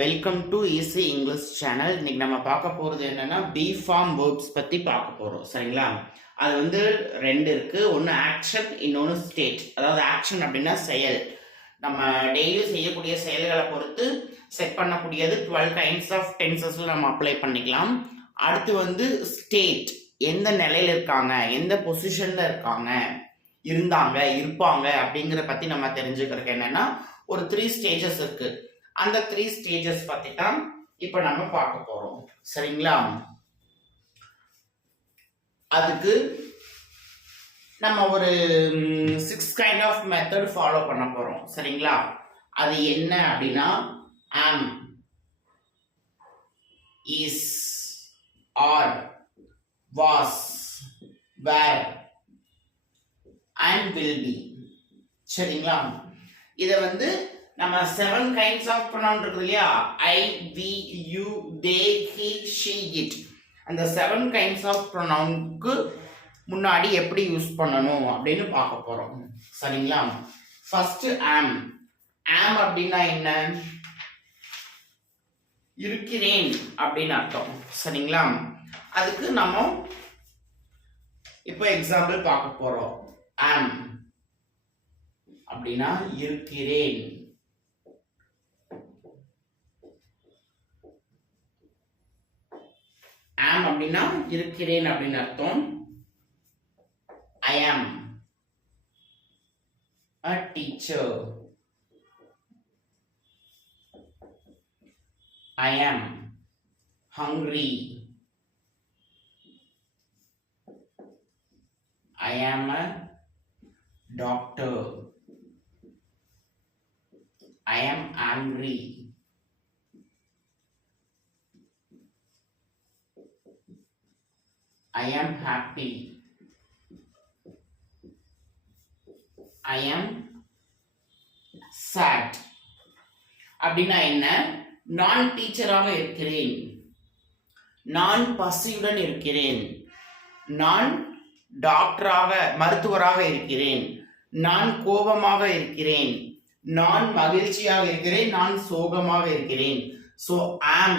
Welcome to easy English channel. இன்னைக்கு நம்ம பார்க்க போகிறது என்னன்னா பி ஃபார்ம் வேர்ப்ஸ் பற்றி பார்க்க போகிறோம். சரிங்களா? அது வந்து ரெண்டு இருக்கு. ஒன்று ஆக்ஷன், இன்னொன்று ஸ்டேட். அதாவது ஆக்ஷன் அப்படின்னா செயல். நம்ம டெய்லி செய்யக்கூடிய செயல்களை பொறுத்து செட் பண்ணக்கூடியது 12 கைண்ட்ஸ் ஆஃப் டென்சஸ்ல நம்ம அப்ளை பண்ணிக்கலாம். அடுத்து வந்து ஸ்டேட், எந்த நிலையில இருக்காங்க, எந்த பொசிஷன்ல இருக்காங்க, இருந்தாங்க, இருப்பாங்க அப்படிங்கிற பத்தி நம்ம தெரிஞ்சுக்கிறதுக்கு என்னன்னா ஒரு 3 ஸ்டேஜஸ் இருக்கு. அந்த 3 ஸ்டேஜஸ் பத்தி தான் இப்ப நம்ம பார்க்க போறோம். சரிங்களா? அதுக்கு நம்ம ஒரு 6 கைண்ட் ஆஃப் மெத்தட் ஃபாலோ பண்ண போறோம். சரிங்களா? அது என்ன அப்படின்னா am, is, are, was, were and will be. சரிங்களா? இத வந்து நம்ம 7 கைண்ட்ஸ் ஆஃப் ப்ரொனவுன் இருக்குது இல்லையா? I, we, you, they, he, she, it. அந்த 7 கைண்ட்ஸ் ஆஃப் ப்ரொனவுனுக்கு முன்னாடி எப்படி யூஸ் பண்ணணும் அப்படின்னு பார்க்க போறோம். சரிங்களா? First am. am அப்படின்னா என்ன? இருக்கிறேன் அப்படின்னு அர்த்தம். சரிங்களா? அதுக்கு நம்ம இப்போ எக்ஸாம்பிள் பார்க்க போறோம். am அப்படின்னா இருக்கிறேன். am அப்படின்னா இருக்கிறேன் அப்படின்னு அர்த்தம். I am a teacher. I am hungry. I am a doctor. I am angry. I am happy. I am sad. அப்படின்னா என்ன? நான் டீச்சராக இருக்கிறேன், நான் பசியுடன் இருக்கிறேன், நான் டாக்டராக மருத்துவராக இருக்கிறேன், நான் கோபமாக இருக்கிறேன், நான் மகிழ்ச்சியாக இருக்கிறேன், நான் சோகமாக இருக்கிறேன். ஸோ am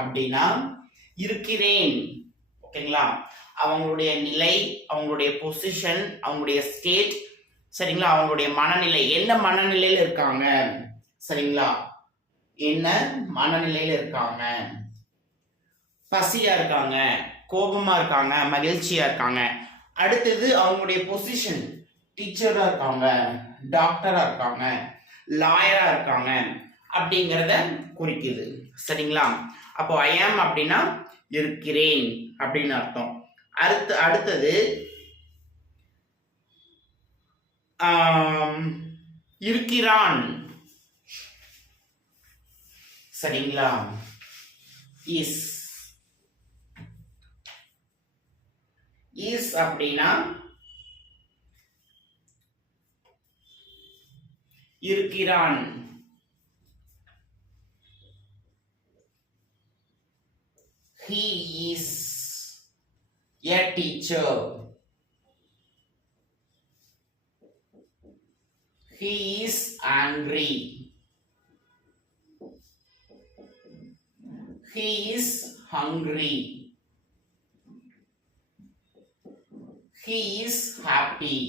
அப்படின்னா இருக்கிறேன். ஓகேங்களா? அவங்களுடைய நிலை, அவங்களுடைய பொசிஷன், அவங்களுடைய ஸ்டேட். சரிங்களா? அவங்களுடைய மனநிலை, என்ன மனநிலையில இருக்காங்க. சரிங்களா? என்ன மனநிலையில இருக்காங்க, பசியா இருக்காங்க, கோபமா இருக்காங்க, மகிழ்ச்சியா இருக்காங்க. அடுத்தது அவங்களுடைய பொசிஷன், டீச்சரா இருக்காங்க, டாக்டரா இருக்காங்க, லாயரா இருக்காங்க அப்படிங்கிறத குறிக்குது. சரிங்களா? அப்போ I am அப்படின்னா இருக்கிறேன் அப்படின்னு அர்த்தம். அடுத்தது இருக்கிறான். சரிங்களா? இஸ். இஸ் அப்படின்னா இருக்கிறான். He is a teacher. He is angry. He is hungry. He is happy.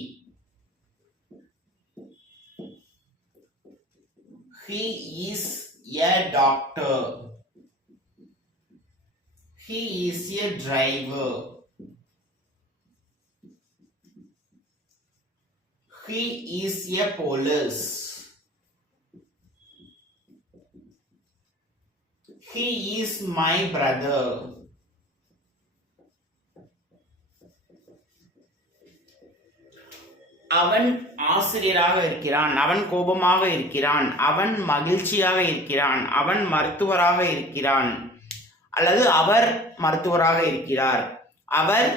He is a doctor. He is a driver. He is a police. He is my brother. அவன் ஆசிரியராக இருக்கிறான், அவன் கோபமாக இருக்கிறான், அவன் மகிழ்ச்சியாக இருக்கிறான், அவன் மருத்துவராக இருக்கிறான், அல்லது அவர் மருத்துவராக இருக்கிறார், அவர்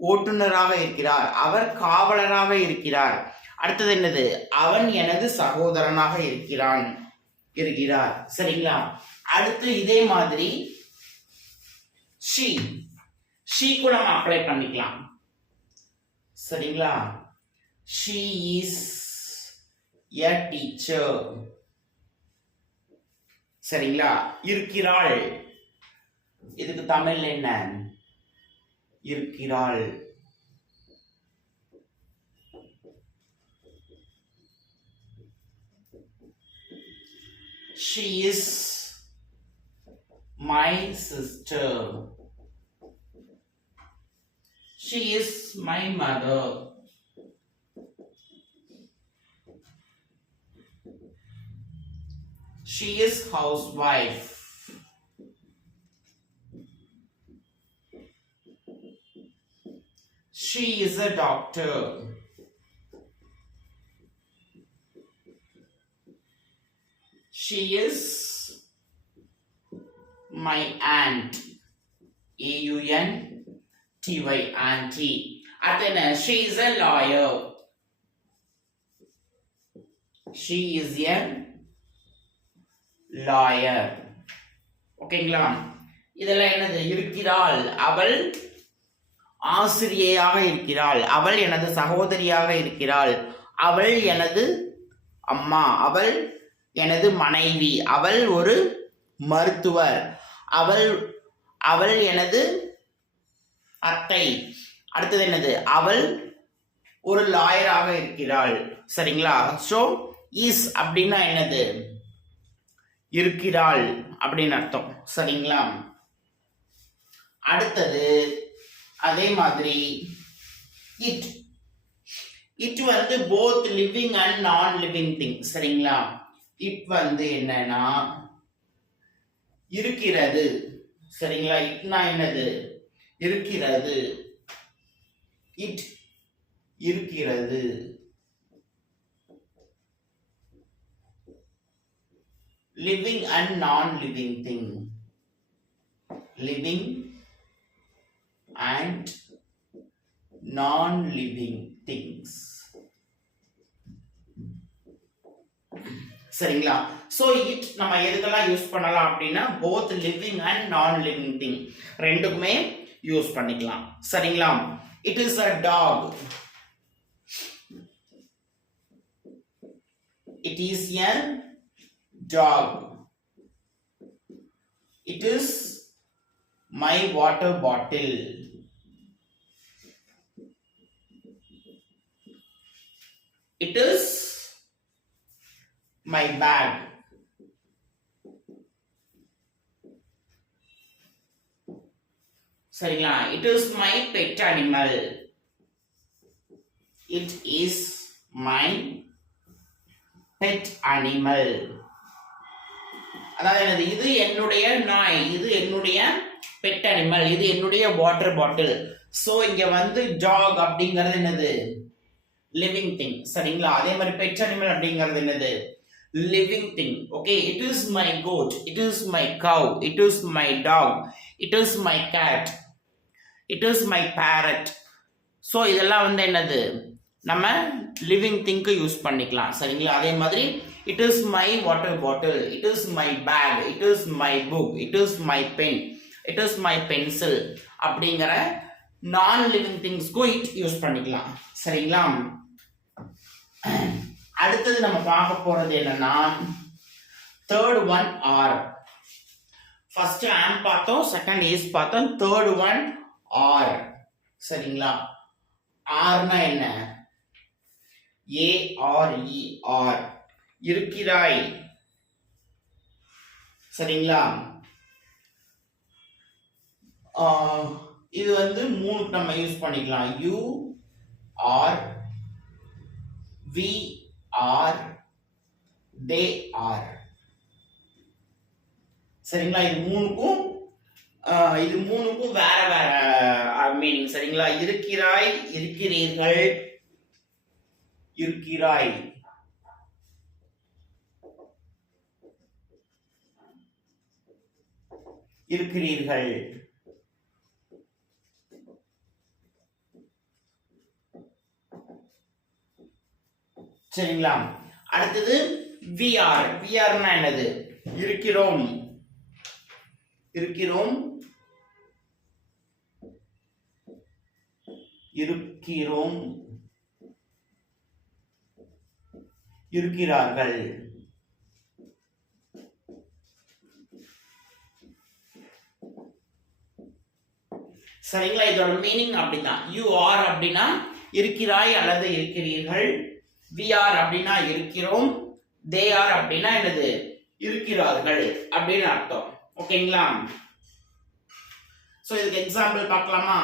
ஓட்டுநராக இருக்கிறார், அவர் காவலராக இருக்கிறார். அடுத்தது என்னது? அவன் எனது சகோதரனாக இருக்கிறார். சரிங்களா? அடுத்து இதே மாதிரி she கூட நம்ம அப்ளை பண்ணிக்கலாம். சரிங்களா? she is a teacher. சரிங்களா? இருக்கிறாள், இதுக்கு தமிழ் என்ன? இருக்கிறாள். She is my sister. She is my mother. She is housewife. She is a doctor. She is my aunt. AUNTY, auntie. Athena, she is a lawyer. She is a lawyer. ஓகேங்களா? இதெல்லாம் என்னது? இருக்கிறாள், அவள் ஆசிரியையாக இருக்கிறாள், அவள் எனது சகோதரியாக இருக்கிறாள், அவள் எனது அம்மா, அவள் எனது மனைவி, அவள் ஒரு மருத்துவர், அவள் எனது அத்தை. அடுத்தது என்னது? அவள் ஒரு லாயராக இருக்கிறாள். சரிங்களா? ஸோ இஸ் அப்படின்னா என்னது? இருக்கிறாள் அப்படின்னு அர்த்தம். சரிங்களா? அடுத்தது அதே மாதிரி இட் வந்து போத் லிவிங் அண்ட் நான் லிவிங் திங். சரிங்களா? இட் வந்து என்னன்னா இருக்கிறது. சரிங்களா? இட்னா என்னது? இருக்கிறது. இட் இருக்கிறது. லிவிங் அண்ட் நான் living thing. Living and non-living things. சரிங்களா? சோ இட் நம்ம எதுக்கெல்லாம் யூஸ் பண்ணலாம் அப்படின்னா both living and non-living thing ரெண்டுக்குமே யூஸ் பண்ணிக்கலாம். சரிங்களா? it is a dog. it is a dog. it is my water bottle. It is my bag. சரிங்களா? It is my pet animal. It is my pet animal. அதாவது இது என்னுடைய நாய், இது என்னுடைய பெட் அனிமல், இது என்னுடைய வாட்டர் பாட்டில். சோ இங்க வந்து டாக் அப்படிங்கிறது என்னது? Living thing. சரிங்களா? அதே மாதிரி பெட் அனிமல் அப்படிங்கிறது என்னது? Living thing. Okay, it is my goat, it is my cow, it is my dog, it is my cat, it is my parrot. So இதெல்லாம் வந்து என்னது? நம்ம லிவிங் திங்க்கு யூஸ் பண்ணிக்கலாம். சரிங்களா? அதே மாதிரி it is my water bottle, it is my bag, it is my book, it is my pen, it is my pencil அப்படிங்கிற நான் லிவிங் திங்ஸ்க்கும் இட் யூஸ் பண்ணிக்கலாம். சரிங்களா? அடுத்தது நம்ம பார்க்க போறது என்னன்னா தேர்ட் ஒன் ஆர். ஃபர்ஸ்ட் ஆம் பார்த்தோம், செகண்ட் இஸ் பார்த்தோம், தேர்ட் ஒன் ஆர். சரிங்களா? ஆர்னா என்ன? ARER, இருக்கிறாய். சரிங்களா? இது வந்து மூணு நம்ம யூஸ் பண்ணிக்கலாம். You are, we are, they are. சரிங்களா? இது மூணுக்கும் வேற வேற மீனிங். சரிங்களா? இருக்கிறாய், இருக்கிறீர்கள், இருக்கிறாய். இருக்கிறீர்கள். சரிங்களா? அடுத்தது விஆர். விஆர்னா என்னது? இருக்கிறோம், இருக்கிறோம், இருக்கிறோம், இருக்கிறார்கள். சரிங்களா? இதோட மீனிங் அப்படிதான். யூ ஆர் அப்படின்னா இருக்கிறாய் அல்லது இருக்கிறீர்கள். வி ஆர் அப்படின்னா இருக்கிறோம். தே ஆர் அப்படின்னா என்னது? இருக்கிறார்கள் அப்படின்னு அர்த்தம். ஓகேங்களா? சோ இதுக்கு எக்ஸாம்பிள் பார்க்கலாமா?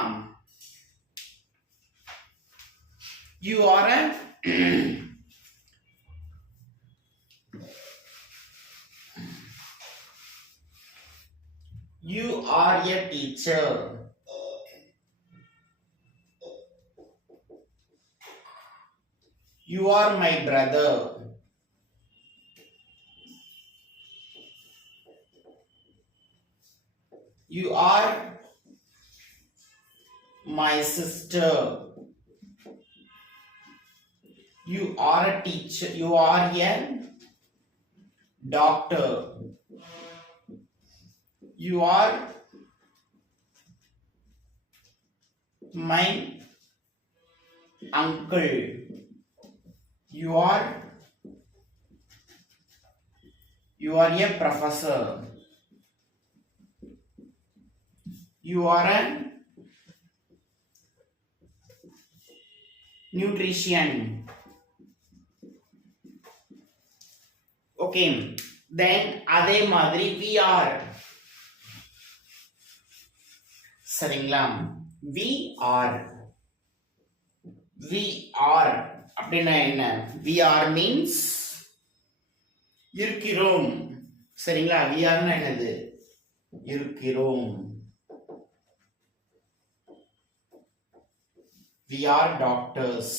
You are a you are a teacher. You are my brother. You are my sister. You are a teacher. You are a doctor. You are my uncle. You are a professor. You are a nutrition. Okay, then அதே மாதிரி we are. சரிங்களா? we are அப்படின்னா என்ன? we are means இருக்கிறோம். சரிங்களா? we are என்னது? இருக்கிறோம். we are doctors.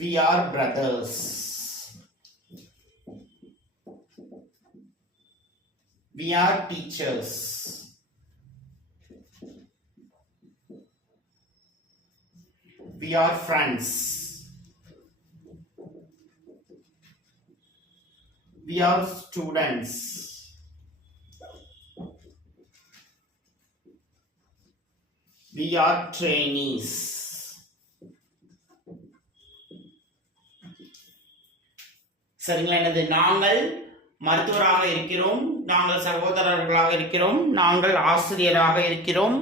we are brothers. we are teachers. we are friends. we are students. we are trainees. சரிங்களா? என்னது? நாங்கள் மருத்துவராக இருக்கிறோம். நாங்கள் சகோதரர்களாக இருக்கிறோம். நாங்கள் ஆசிரியராக இருக்கிறோம்.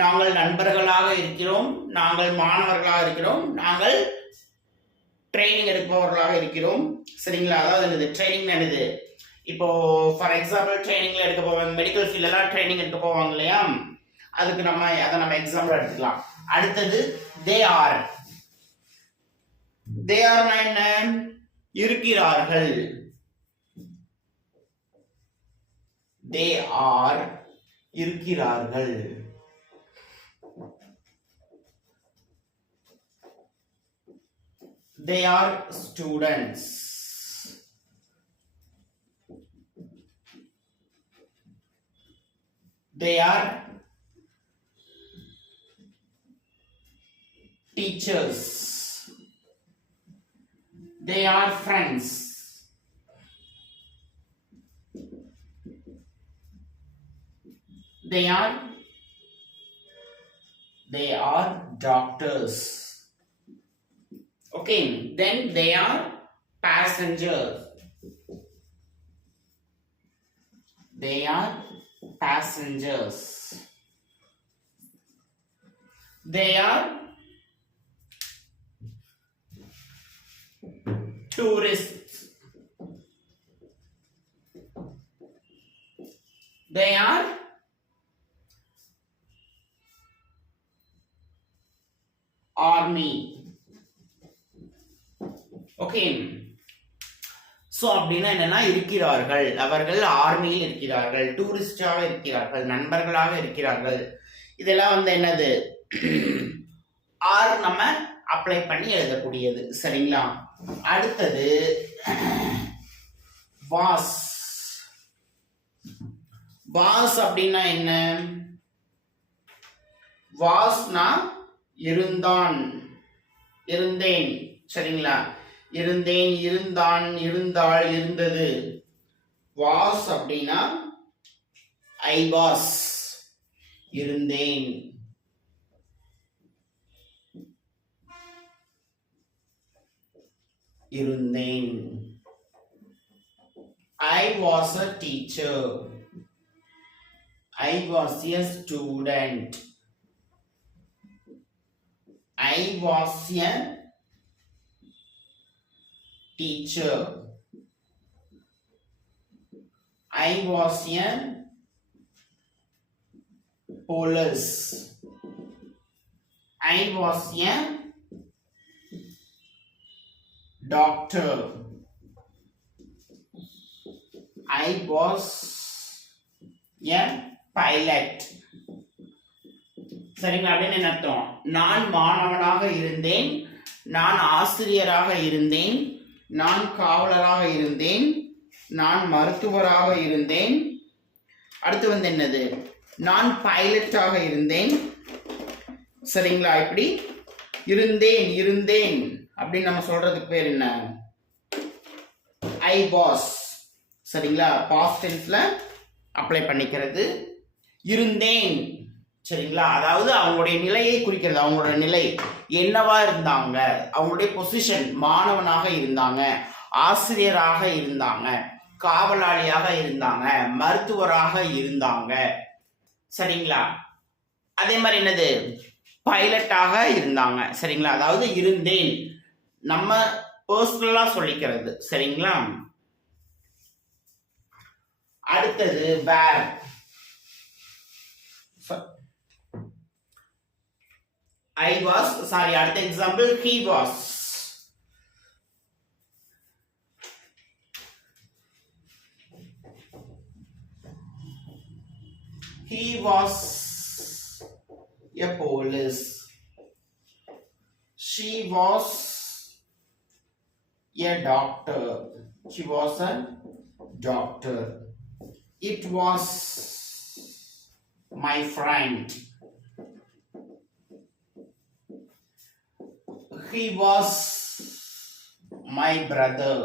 நாங்கள் நண்பர்களாக இருக்கிறோம். நாங்கள் மாணவர்களாக இருக்கிறோம். நாங்கள் ட்ரைனிங் எடுப்பவர்களாக இருக்கிறோம். சரிங்களா? அதாவது என்னது? ட்ரைனிங் என்னது? இப்போ ஃபார் எக்ஸாம்பிள் ட்ரைனிங்ல எடுக்க போவாங்க, மெடிக்கல் ஃபீல்டெல்லாம் ட்ரைனிங் எடுக்க போவாங்க இல்லையா? அதுக்கு அதை நம்ம எக்ஸாம்பிள் எடுத்துக்கலாம். அடுத்தது தே ஆர். தே ஆர் என்ன? இருக்கிறார்கள். தே ஆர் இருக்கிறார்கள். they are students. they are teachers. they are friends. they are doctors. Okay, then they are passengers. they are passengers. they are tourists. they are army. Okay, so அப்படின்னா என்னன்னா இருக்கிறார்கள், அவர்கள் ஆர்மியில் இருக்கிறார்கள், டூரிஸ்டாக இருக்கிறார்கள், நண்பர்களாக இருக்கிறார்கள். இதெல்லாம் வந்து என்னது? ஆர் நம்ம அப்ளை பண்ணி எழுதக்கூடியது. சரிங்களா? அடுத்தது வாஸ். வாஸ் அப்படின்னா என்ன? வாஸ்னா இருந்தான், இருந்தேன். சரிங்களா? இருந்தேன், இருந்தான், இருந்தாள், இருந்தது. வாஸ் அப்படின்னா ஐ வாஸ், இருந்தேன். இருந்தேன். I was a teacher. I was a student. I was a teacher. I was a police. I was a doctor. I was a pilot. சரிங்களா? அப்படின்னு என்ன அர்த்தம்? நான் மாணவனாக இருந்தேன், நான் ஆசிரியராக இருந்தேன், நான் காவலராக இருந்தேன், நான் மருத்துவராக இருந்தேன். அடுத்து வந்து என்னது? நான் பைலட்டாக இருந்தேன். சரிங்களா? இப்படி இருந்தேன் இருந்தேன் அப்படின்னு நம்ம சொல்றதுக்கு பேர் என்ன? I was. சரிங்களா? பாஸ்ட் டென்ஸ்ல அப்ளை பண்ணிக்கிறது. இருந்தேன். சரிங்களா? அதாவது அவங்களுடைய நிலையை குறிக்கிறது. அவங்களோட நிலை என்னவா இருந்தாங்க, அவங்களுடைய பொசிஷன், மாணவனாக இருந்தாங்க, ஆசிரியராக இருந்தாங்க, காவலாளியாக இருந்தாங்க, மருத்துவராக இருந்தாங்க. சரிங்களா? அதே மாதிரி என்னது? பைலட்டாக இருந்தாங்க. சரிங்களா? அதாவது இருந்தேன் நம்ம பர்சனலா சொல்லிக்கிறது. சரிங்களா? அடுத்தது வேர். I was, sorry, அடுத்த example he was. He was a police. She was a doctor. She was a doctor. It was my friend. He was my brother.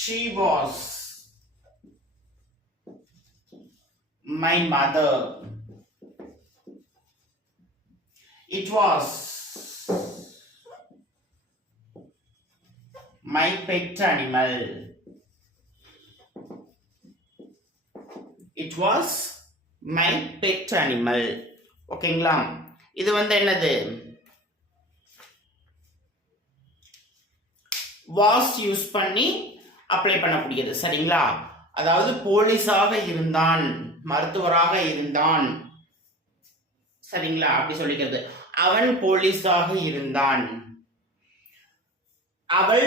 She was my mother. It was my pet animal. It was my pet animal. ஓகேங்களா? இது வந்து என்னது? Was use பண்ணி apply பண்ணக்கூடியது. சரிங்களா? அதாவது போலீஸாக இருந்தான், மருத்துவராக இருந்தான். சரிங்களா? அப்படி சொல்லிக்கிறது. அவன் போலீஸாக இருந்தான், அவள்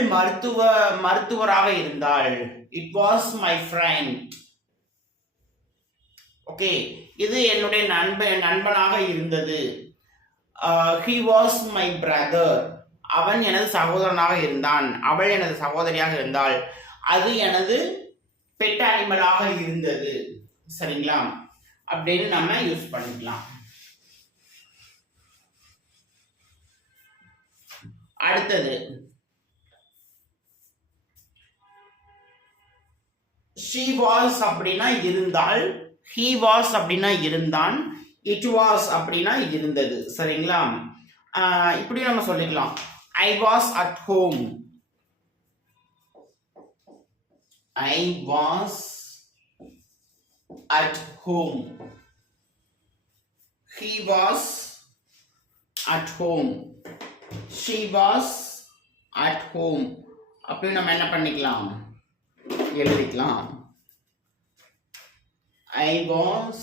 மருத்துவராக இருந்தாள். It was my friend. Okay, இது என்னுடைய நண்பனாக இருந்தது. he was my brother. அவன் எனது சகோதரனாக இருந்தான், அவள் எனது சகோதரியாக இருந்தாள், அது எனது பெட் அனிமலாக இருந்தது. சரிங்களா? அப்படின்னு நம்ம யூஸ் பண்ணிக்கலாம். அடுத்தது she was அப்படின்னா இருந்தால், he was அப்படின்னா இருந்தான், it was அப்படின்னா இருந்தது. சரிங்களா? இப்படி நம்ம சொல்லிக்கலாம். I was at home. I was at home. He was at home. She was at home. அப்படி நம்ம என்ன பண்ணிக்கலாம்? எழுதிக்கலாம். I was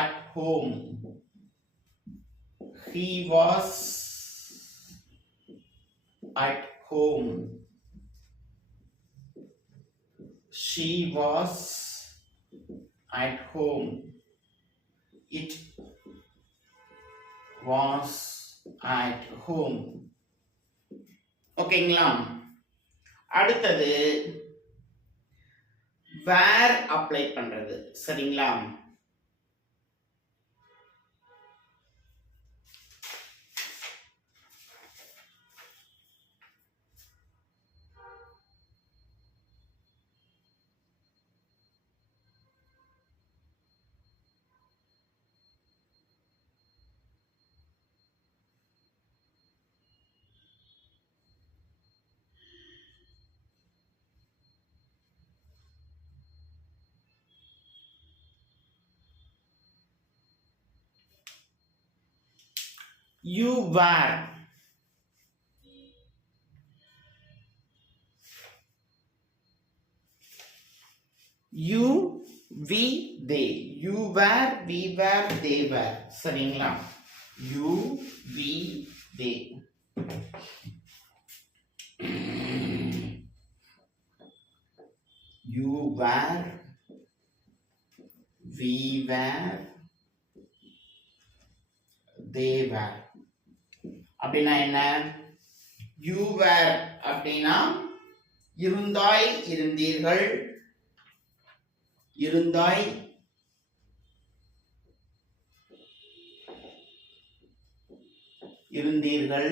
at home. He was at home. She was at home. It was at home. ஓகேங்களா? அடுத்தது வேர் apply பண்றது. சரிங்களா? you were, you, we, they, you were, we were, they were. சரிங்களா? you, we, they. you were, we were, they were. அப்படின்னா என்ன? you were அப்படின்னா இருந்தாய், இருந்தீர்கள், இருந்தாய், இருந்தீர்கள்,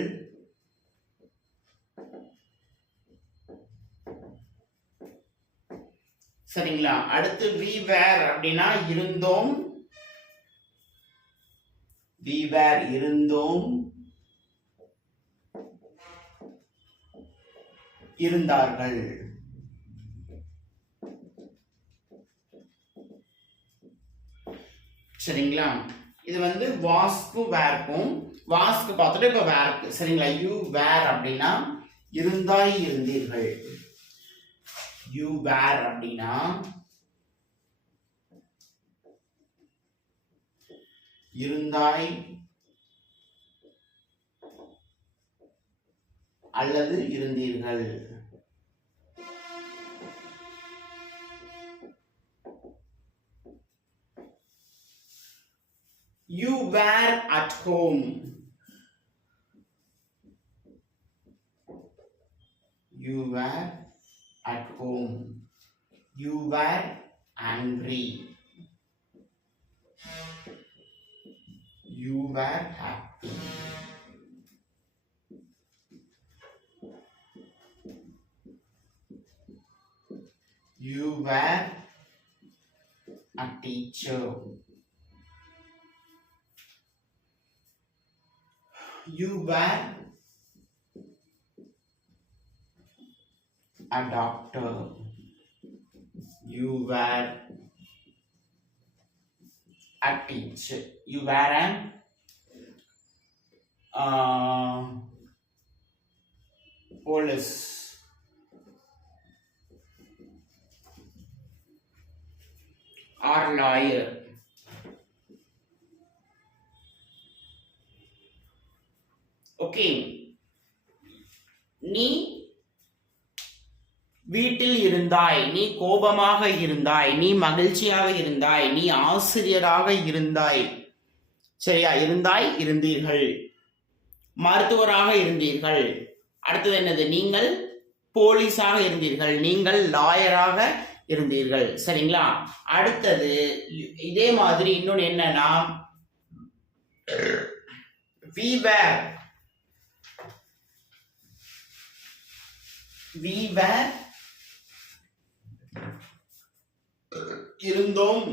சரிங்களா? அடுத்து we were அப்படின்னா இருந்தோம், we were இருந்தோம், இருந்தார்கள். சரிங்களா? இது வந்து வாஸ்க்கும் வேர்க்கும், வாஸ்க்கு பார்த்துட்டு இப்ப வேர்க்கு. சரிங்களா? யூ வேர் அப்படின்னா இருந்தாய், இருந்தீர்கள். யூ வேர் அப்படின்னா இருந்தாய் அல்லது இருந்தீர்கள். You were at home. You were at home. You were angry. You were happy. You were a teacher. You were a doctor. You were a teacher. You were an police. Or lawyer. Okay. நீ வீட்டில் இருந்தாய், நீ கோபமாக இருந்தாய், நீ மகிழ்ச்சியாக இருந்தாய், நீ ஆசிரியராக இருந்தாய். சரியா? இருந்தாய், இருந்தீர்கள், மருத்துவராக இருந்தீர்கள். அடுத்தது என்னது? நீங்கள் போலீஸாக இருந்தீர்கள், நீங்கள் லாயராக இருந்தீர்கள். சரிங்களா? அடுத்தது இதே மாதிரி இன்னொன்னு என்னன்னா we were. We were இருந்தோம்,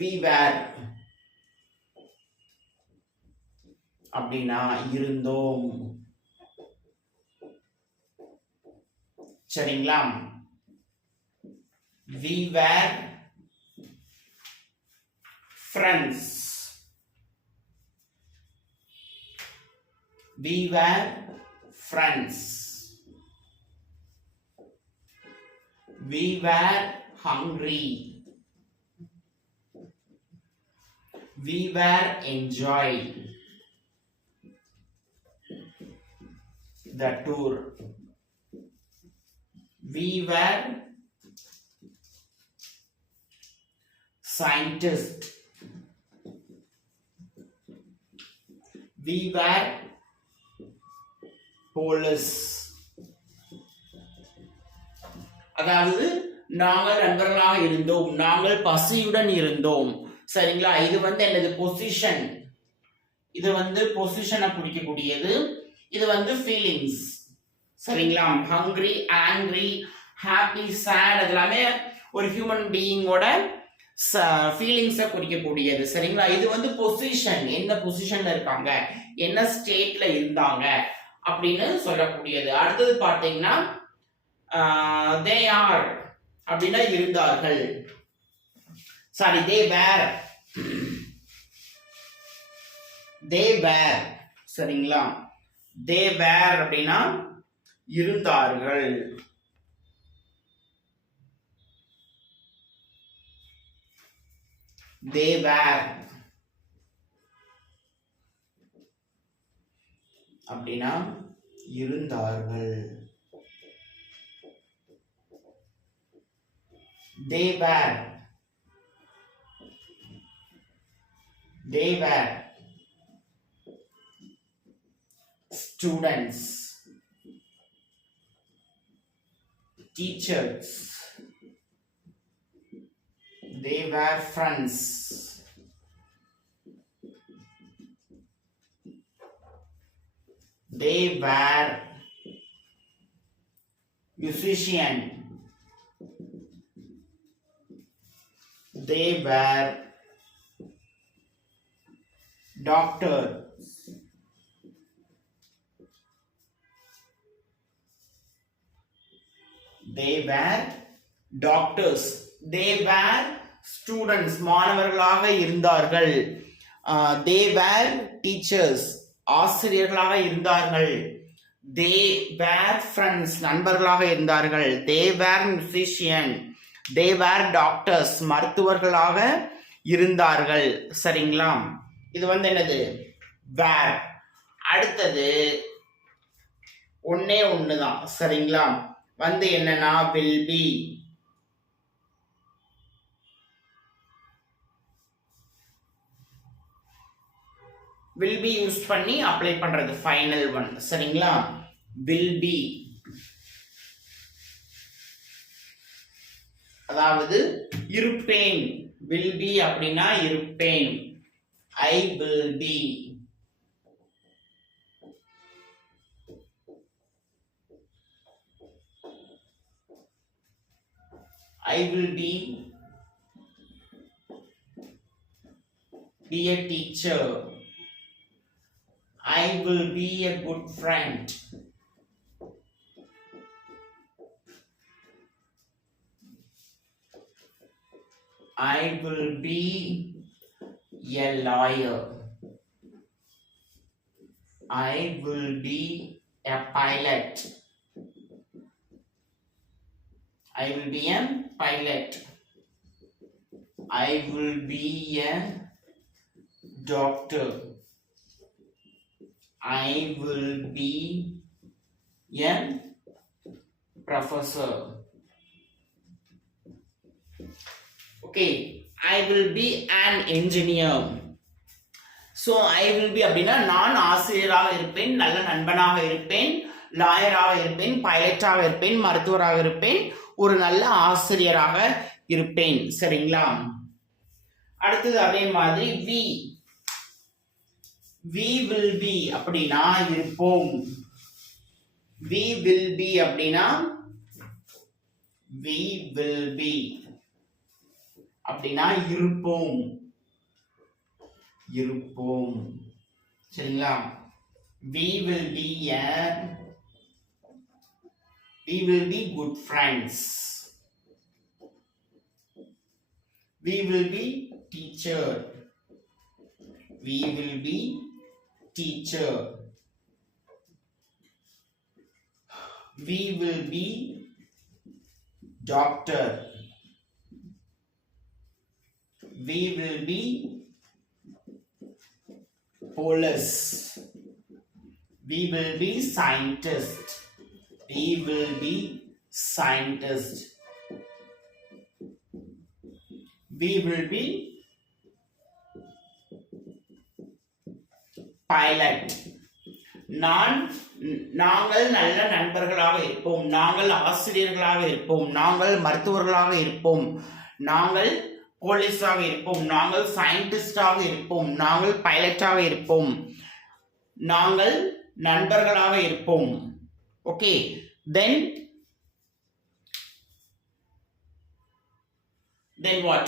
we were அப்படின்னா இருந்தோம். சரிங்களா? We were friends. We were friends. We were hungry. We were enjoying the tour. We were scientists. We were police. அதாவது நாங்கள் நண்பர்களாக இருந்தோம், நாங்கள் பசியுடன் இருந்தோம். சரிங்களா? இது வந்து என்னது? பொசிஷன். இது வந்து பொசிஷனை குறிக்கக்கூடியது. இது வந்து ஃபீலிங்ஸ். சரிங்களா? ஹங்கிரி, ஆங்கிரி, ஹாப்பி, சேட் அதெல்லாமே ஒரு ஹியூமன் பீயிங்கோட ஃபீலிங்ஸை குறிக்கக்கூடியது. சரிங்களா? இது வந்து பொசிஷன், என்ன பொசிஷன்ல இருக்காங்க, என்ன ஸ்டேட்ல இருந்தாங்க அப்படின்னு சொல்லக்கூடியது. அடுத்தது பார்த்தீங்கன்னா they are அப்படின்னா இருந்தார்கள். Sorry, they were. They were சரிங்களா? they were அப்படின்னா இருந்தார்கள். they were அப்படின்னா இருந்தார்கள். they were students, teachers, they were friends, they were musician, they were doctor, they were doctors, they were students மாணவர்களாக இருந்தார்கள். they were teachers ஆசிரியர்களாக இருந்தார்கள். they were friends நண்பர்களாக இருந்தார்கள். they were musician, they were doctors மருத்துவர்களாக இருந்தார்கள். சரிங்களா? இது வந்து என்னது? were. அடுத்தது ஒன்னே ஒண்ணுதான். சரிங்களா? வந்து என்னன்னா will be. will be use பண்ணி அப்ளை பண்றது ஃபைனல் ஒன். சரிங்களா? will be அதாவது இருப்பேன். will be அப்படின்னா இருப்பேன். I will be. I will be a teacher. I will be a good friend. I will be a lawyer. I will be a pilot. I will be a pilot. I will be a doctor. I will be a professor. Okay, I will be an engineer. So I will be அப்படின்னா நான் ஆசிரியராக இருப்பேன், நல்ல நண்பனாக இருப்பேன், லாயராக இருப்பேன், பைலட்டாக இருப்பேன், மருத்துவராக இருப்பேன், ஒரு நல்ல ஆசிரியராக இருப்பேன். சரிங்களா? அடுத்தது அதே மாதிரி we will be அப்படின்னா இருப்போம். we will be அப்படின்னா we will be அப்படின்னா இருப்போம். இருப்போம். சரிங்களா? we will be good friends. we will be teacher. we will be teacher. we will be doctor. we will be police. we will be scientist. we will be scientist. we will be pilot. நாங்கள் நல்ல நண்பர்களாக இருப்போம், நாங்கள் ஆசிரியர்களாக இருப்போம், நாங்கள் மருத்துவர்களாக இருப்போம், நாங்கள் போலீஸாக இருப்போம், நாங்கள் சயின்டிஸ்டாக இருப்போம், நாங்கள் பைலட்டாக இருப்போம், நாங்கள் நண்பர்களாக இருப்போம். Okay, then what?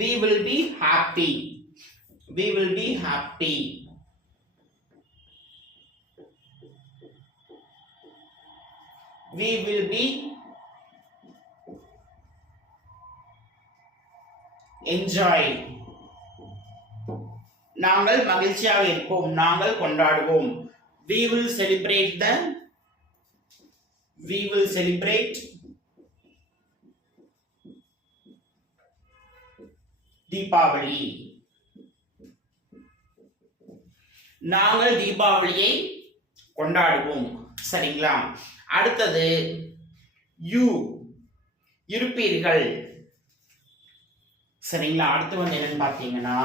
we will be happy. we will be happy. we will be enjoy, நாங்கள் மகிழ்ச்சியாக இருப்போம், நாங்கள் கொண்டாடுவோம். we will celebrate தீபாவளி, நாங்கள் தீபாவளியை கொண்டாடுவோம். சரிங்களா? அடுத்தது யூ, இருப்பீர்கள். சரிங்களா? அடுத்து வந்து என்னன்னு பார்த்தீங்கன்னா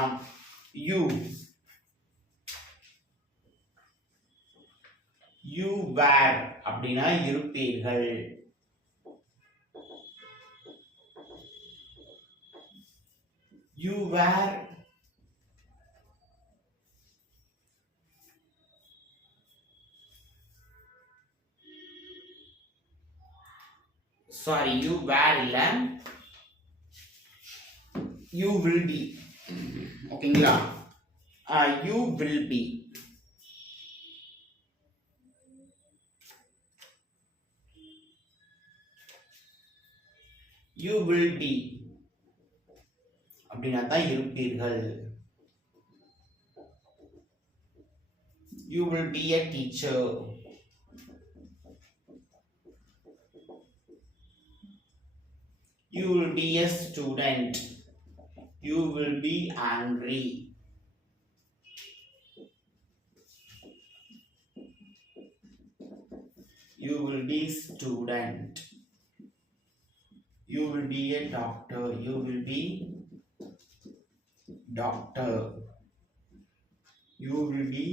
யூ வேர் அப்படின்னா இருப்பீர்கள். யூ வேர் சாரி, யூ வேர் இல்ல, யூ வில் பி. ஓகேங்களா? You will be. You will be அப்படின்னா தான் இருப்பீர்கள். You will be a teacher. You will be a student. You will be angry. You will be student. You will be a doctor. You will be doctor. You will be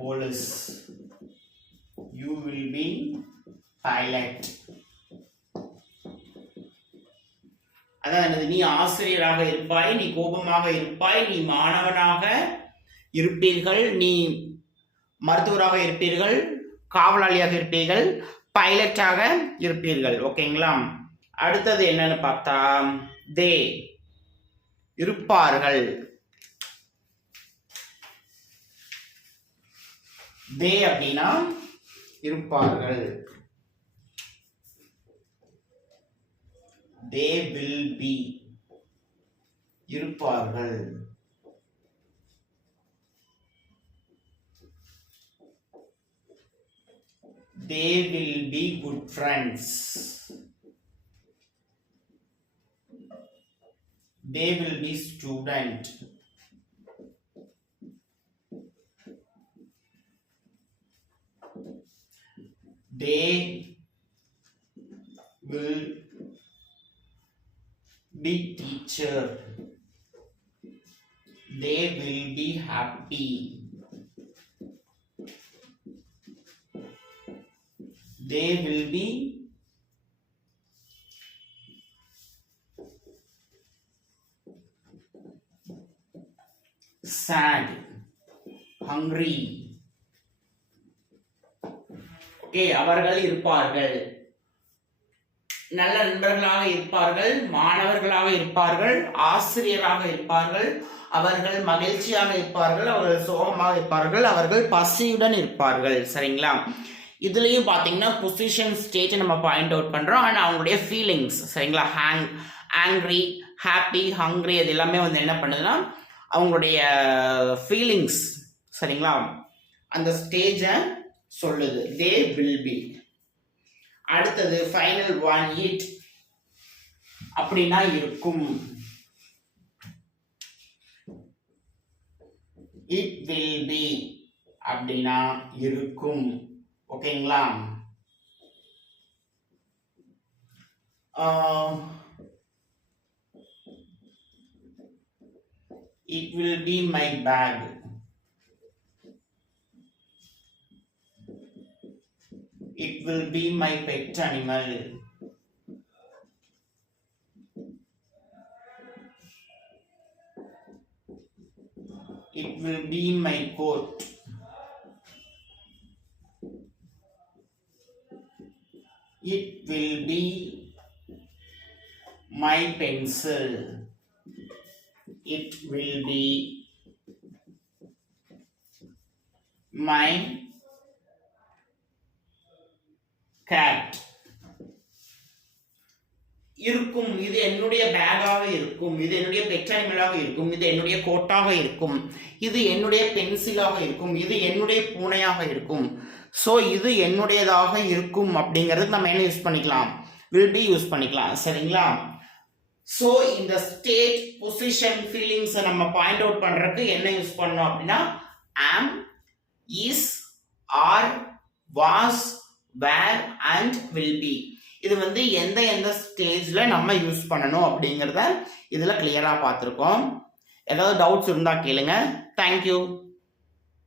police. You will be pilot. அதாவது நீ ஆசிரியராக இருப்பாய், நீ கோபமாக இருப்பாய், நீ மாணவனாக இருப்பீர்கள், நீ மருத்துவராக இருப்பீர்கள், காவலாளியாக இருப்பீர்கள், பைலட்டாக இருப்பீர்கள். ஓகேங்களா? அடுத்தது என்னன்னு பார்த்தா தே, இருப்பார்கள். தே அப்படின்னா இருப்பார்கள். they will be, இருப்பார்கள். they will be good friends. they will be student. they will be teacher. they will be happy. they will be sad, hungry. Okay, அவர்கள் இருப்பார்கள். நல்ல நண்பர்களாக இருப்பார்கள், மாணவர்களாக இருப்பார்கள், ஆசிரியராக இருப்பார்கள், அவர்கள் மகிழ்ச்சியாக இருப்பார்கள், அவர்கள் சோகமாக இருப்பார்கள், அவர்கள் பசியுடன் இருப்பார்கள். சரிங்களா? இதுலயும் பாத்தீங்கன்னா பொசிஷன் ஸ்டேட் நம்ம பாயிண்ட் அவுட் பண்றோம். ஆனால் அவங்களுடைய ஃபீலிங்ஸ், சரிங்களா, ஆங்க்ரி, ஹாப்பி, ஹங்க்ரி, அது எல்லாமே வந்து என்ன பண்ணுதுன்னா அவங்களுடைய ஃபீலிங்ஸ், சரிங்களா, அந்த ஸ்டேஜை சொல்லுது. They will be. அடுத்தது ஃபைனல் ஒன், இட் அப்படின்னா இருக்கும். இட் வில் பி அப்படின்னா இருக்கும். ஓகேங்களா? it will be my bag. it will be my pet animal. it will be my coat. it will be my pencil. it will be my cat. இருக்கும், இது என்னுடைய பேக்காக இருக்கும், இது என்னுடைய பெட் அனிமலாக இருக்கும், இது என்னுடைய கோட்டாக இருக்கும், இது என்னுடைய பென்சிலாக இருக்கும், இது என்னுடைய பூனையாக இருக்கும். ஸோ இது என்னுடையதாக இருக்கும் அப்படிங்கிறதுக்கு நம்ம என்ன யூஸ் பண்ணிக்கலாம், வில் பி யூஸ் பண்ணிக்கலாம். சரிங்களா? ஸோ இந்த ஸ்டேட், பொசிஷன், ஃபீலிங்ஸை நம்ம பாயிண்ட் அவுட் பண்றதுக்கு என்ன யூஸ் பண்ணோம் அப்படின்னா am, is, are, was, where and will be. இது வந்து எந்த எந்த ஸ்டேஜ்ல நம்ம யூஸ் பண்ணணும் அப்படிங்கிறத இதுல கிளியரா பார்த்துருக்கோம். ஏதாவது டவுட்ஸ் இருந்தா கேளுங்க. தேங்க்யூ.